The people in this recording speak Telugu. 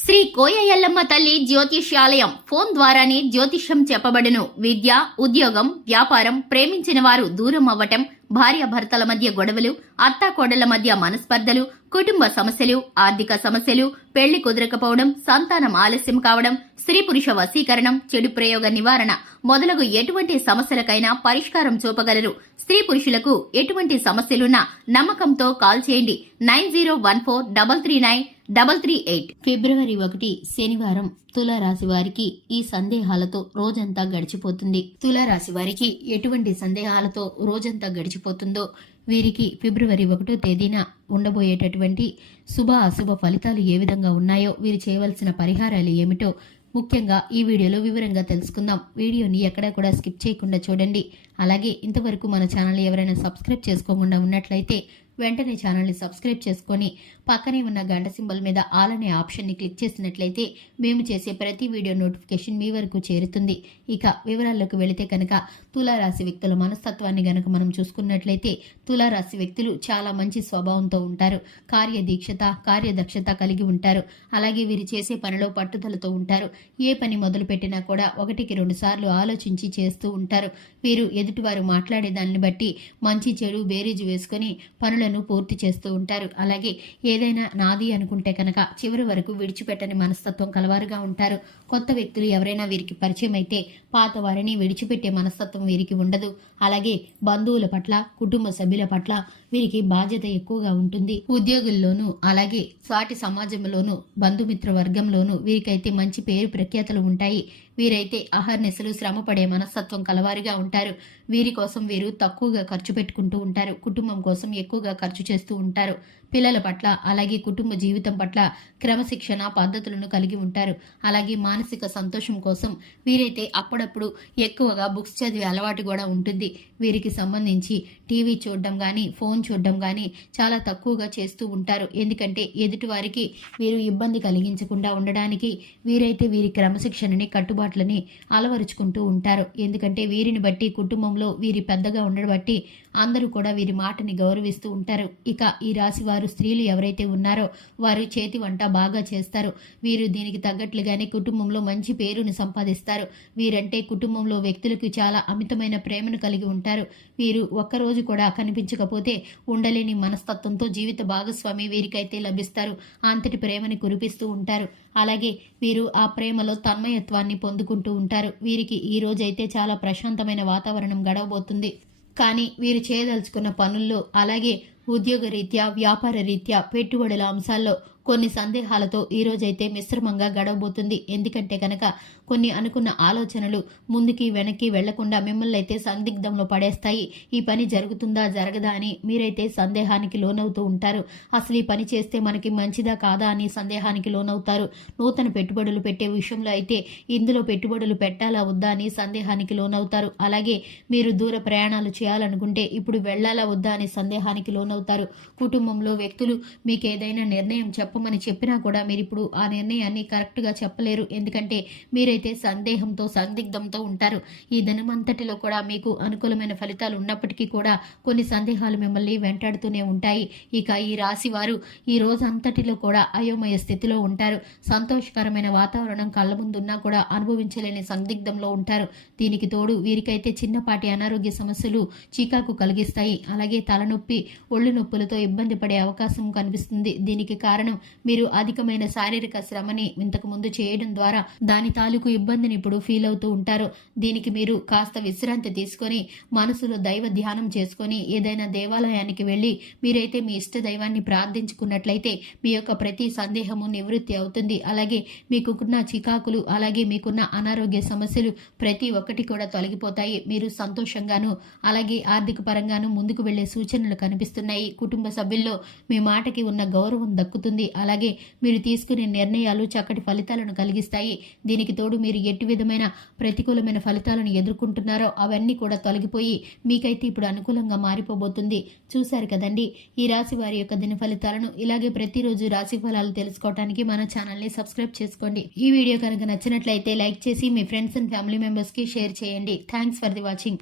శ్రీ కోయ ఎల్లమ్మ తల్లి జ్యోతిష్యాలయం ఫోన్ ద్వారానే జ్యోతిష్యం చెప్పబడును. విద్య, ఉద్యోగం, వ్యాపారం, ప్రేమించిన వారు దూరం అవ్వటం, భార్యాభర్తల మధ్య గొడవలు, అత్తాకోడళ్ల మధ్య మనస్పర్ధలు, కుటుంబ సమస్యలు, ఆర్థిక సమస్యలు, పెళ్లి కుదరకపోవడం, సంతానం ఆలస్యం కావడం, స్త్రీ పురుష వశీకరణం, చెడు ప్రయోగ నివారణ మొదలగు ఎటువంటి సమస్యలకైనా పరిష్కారం చూపగలరు. స్త్రీ పురుషులకు ఎటువంటి సమస్యలున్నా నమ్మకంతో కాల్ చేయండి. 9014339338. ఫిబ్రవరి 1 శనివారం తులారాశి వారికి ఈ సందేహాలతో రోజంతా గడిచిపోతుంది. తులారాశి వారికి ఎటువంటి సందేహాలతో రోజంతా గడిచిపోతుందో, వీరికి ఫిబ్రవరి 1వ తేదీన ఉండబోయేటటువంటి శుభ అశుభ ఫలితాలు ఏ విధంగా ఉన్నాయో, వీరు చేయవలసిన పరిహారాలు ఏమిటో ముఖ్యంగా ఈ వీడియోలో వివరంగా తెలుసుకుందాం. వీడియోని ఎక్కడా కూడా స్కిప్ చేయకుండా చూడండి. అలాగే ఇంతవరకు మన ఛానల్ ఎవరైనా సబ్స్క్రైబ్ చేసుకోకుండా ఉన్నట్లయితే వెంటనే ఛానల్ని సబ్స్క్రైబ్ చేసుకొని పక్కనే ఉన్న గంట సింబల్ మీద ఆల్ అనే ఆప్షన్ని క్లిక్ చేసినట్లయితే మేము చేసే ప్రతి వీడియో నోటిఫికేషన్ మీ వరకు చేరుతుంది. ఇక వివరాల్లోకి వెళితే కనుక తులారాశి వ్యక్తుల మనస్తత్వాన్ని గనక మనం చూసుకున్నట్లయితే తులారాశి వ్యక్తులు చాలా మంచి స్వభావంతో ఉంటారు. కార్యదీక్షత, కార్యదక్షత కలిగి ఉంటారు. అలాగే వీరు చేసే పనిలో పట్టుదలతో ఉంటారు. ఏ పని మొదలు పెట్టినా కూడా 1-2 సార్లు ఆలోచించి చేస్తూ ఉంటారు. వీరు ఎదుటివారు మాట్లాడే దాన్ని బట్టి మంచి చెడు బేరీజు వేసుకొని పనులను పూర్తి చేస్తూ ఉంటారు. అలాగే ఏదైనా నాది అనుకుంటే కనుక చివరి వరకు విడిచిపెట్టని మనస్తత్వం కలవారుగా ఉంటారు. కొత్త వ్యక్తులు ఎవరైనా వీరికి పరిచయం అయితే పాత వారిని విడిచిపెట్టే మనస్తత్వం వీరికి ఉండదు. అలాగే బంధువుల పట్ల, కుటుంబ సభ్యుల పట్ల వీరికి బాధ్యత ఎక్కువగా ఉంటుంది. ఉద్యోగుల్లోనూ అలాగే సాటి సమాజంలోనూ బంధుమిత్ర వర్గంలోనూ వీరికైతే మంచి పేరు ప్రఖ్యాతలు ఉంటాయి. వీరైతే అహర్నిశలు శ్రమ పడే మనస్తత్వం కలవారిగా ఉంటారు. వీరి కోసం వీరు తక్కువగా ఖర్చు పెట్టుకుంటూ ఉంటారు. కుటుంబం కోసం ఎక్కువగా ఖర్చు చేస్తూ ఉంటారు. పిల్లల పట్ల అలాగే కుటుంబ జీవితం పట్ల క్రమశిక్షణ పద్ధతులను కలిగి ఉంటారు. అలాగే మానసిక సంతోషం కోసం వీరైతే అప్పుడప్పుడు ఎక్కువగా బుక్స్ చదివే అలవాటు కూడా ఉంటుంది. వీరికి సంబంధించి టీవీ చూడడం కానీ, ఫోన్ చూడడం కానీ చాలా తక్కువగా చేస్తూ ఉంటారు. ఎందుకంటే ఎదుటి వారికి వీరు ఇబ్బంది కలిగించకుండా ఉండడానికి వీరైతే వీరి క్రమశిక్షణని, కట్టుబాట్లని అలవరుచుకుంటూ ఉంటారు. ఎందుకంటే వీరిని బట్టి కుటుంబంలో వీరి పెద్దగా ఉండడం బట్టి అందరూ కూడా వీరి మాటని గౌరవిస్తూ ఉంటారు. ఇక ఈ రాశి వారు స్త్రీలు ఎవరైతే ఉన్నారో వారు చేతి వంట బాగా చేస్తారు. వీరు దీనికి తగ్గట్లుగానే కుటుంబంలో మంచి పేరును సంపాదిస్తారు. వీరంటే కుటుంబంలో వ్యక్తులకు చాలా అమితమైన ప్రేమను కలిగి ఉంటారు. వీరు ఒక్కరోజు కూడా కనిపించకపోతే ఉండలేని మనస్తత్వంతో జీవిత భాగస్వామి వీరికైతే లభిస్తారు. అంతటి ప్రేమని కురిపిస్తూ ఉంటారు. అలాగే వీరు ఆ ప్రేమలో తన్మయత్వాన్ని పొందుకుంటూ ఉంటారు. వీరికి ఈ రోజైతే చాలా ప్రశాంతమైన వాతావరణం గడవబోతుంది. కానీ వీరు చేయదలుచుకున్న పనుల్లో అలాగే ఉద్యోగ రీత్యా, వ్యాపార రీత్యా, పెట్టుబడుల అంశాల్లో కొన్ని సందేహాలతో ఈ రోజైతే మిశ్రమంగా గడవబోతుంది. ఎందుకంటే కనుక కొన్ని అనుకున్న ఆలోచనలు ముందుకి వెనక్కి వెళ్లకుండా మిమ్మల్ని అయితే సందిగ్ధంలో పడేస్తాయి. ఈ పని జరుగుతుందా జరగదా అని మీరైతే సందేహానికి లోనవుతూ ఉంటారు. అసలు ఈ పని చేస్తే మనకి మంచిదా కాదా అని సందేహానికి లోనవుతారు. నూతన పెట్టుబడులు పెట్టే విషయంలో అయితే ఇందులో పెట్టుబడులు పెట్టాలా వద్దా అని సందేహానికి లోనవుతారు. అలాగే మీరు దూర ప్రయాణాలు చేయాలనుకుంటే ఇప్పుడు వెళ్లాలా వద్దా అని సందేహానికి లోనవుతారు. కుటుంబంలో వ్యక్తులు మీకు ఏదైనా నిర్ణయం చెప్పమని చెప్పినా కూడా మీరు ఇప్పుడు ఆ నిర్ణయాన్ని కరెక్ట్గా చెప్పలేరు. ఎందుకంటే మీరైతే సందేహంతో, సందిగ్ధంతో ఉంటారు. ఈ దినమంతటిలో కూడా మీకు అనుకూలమైన ఫలితాలు ఉన్నప్పటికీ కూడా కొన్ని సందేహాలు మిమ్మల్ని వెంటాడుతూనే ఉంటాయి. ఇక ఈ రాశి వారు ఈ రోజు అంతటిలో కూడా అయోమయ స్థితిలో ఉంటారు. సంతోషకరమైన వాతావరణం కళ్ళ ముందున్నా కూడా అనుభవించలేని సందిగ్ధంలో ఉంటారు. దీనికి తోడు వీరికైతే చిన్నపాటి అనారోగ్య సమస్యలు చికాకు కలిగిస్తాయి. అలాగే తలనొప్పి, ఒళ్ళు నొప్పులతో ఇబ్బంది పడే అవకాశం కనిపిస్తుంది. దీనికి కారణం మీరు అధికమైన శారీరక శ్రమని ఇంతకు ముందు చేయడం ద్వారా దాని తాలూకు ఇబ్బందిని ఇప్పుడు ఫీల్ అవుతూ ఉంటారు. దీనికి మీరు కాస్త విశ్రాంతి తీసుకొని మనసులో దైవ ధ్యానం చేసుకొని ఏదైనా దేవాలయానికి వెళ్ళి మీరైతే మీ ఇష్ట దైవాన్ని ప్రార్థించుకున్నట్లయితే మీ యొక్క ప్రతి సందేహము నివృత్తి అవుతుంది. అలాగే మీకున్న చికాకులు, అలాగే మీకున్న అనారోగ్య సమస్యలు ప్రతి ఒక్కటి కూడా తొలగిపోతాయి. మీరు సంతోషంగాను అలాగే ఆర్థిక పరంగాను ముందుకు వెళ్లే సూచనలు కనిపిస్తున్నాయి. కుటుంబ సభ్యుల్లో మీ మాటకి ఉన్న గౌరవం దక్కుతుంది. అలాగే మీరు తీసుకునే నిర్ణయాలు చక్కటి ఫలితాలను కలిగిస్తాయి. దీనికి తోడు మీరు ఎట్టి విధమైన ప్రతికూలమైన ఫలితాలను ఎదుర్కొంటున్నారో అవన్నీ కూడా తొలగిపోయి మీకైతే ఇప్పుడు అనుకూలంగా మారిపోబోతుంది. చూశారు కదండి ఈ రాశి వారి యొక్క దిన ఫలితాలను. ఇలాగే ప్రతిరోజు రాశి ఫలాలు తెలుసుకోవడానికి మన ఛానల్ని సబ్స్క్రైబ్ చేసుకోండి. ఈ వీడియో కనుక నచ్చినట్లయితే లైక్ చేసి మీ ఫ్రెండ్స్ అండ్ ఫ్యామిలీ మెంబర్స్కి షేర్ చేయండి. Thanks for the watching.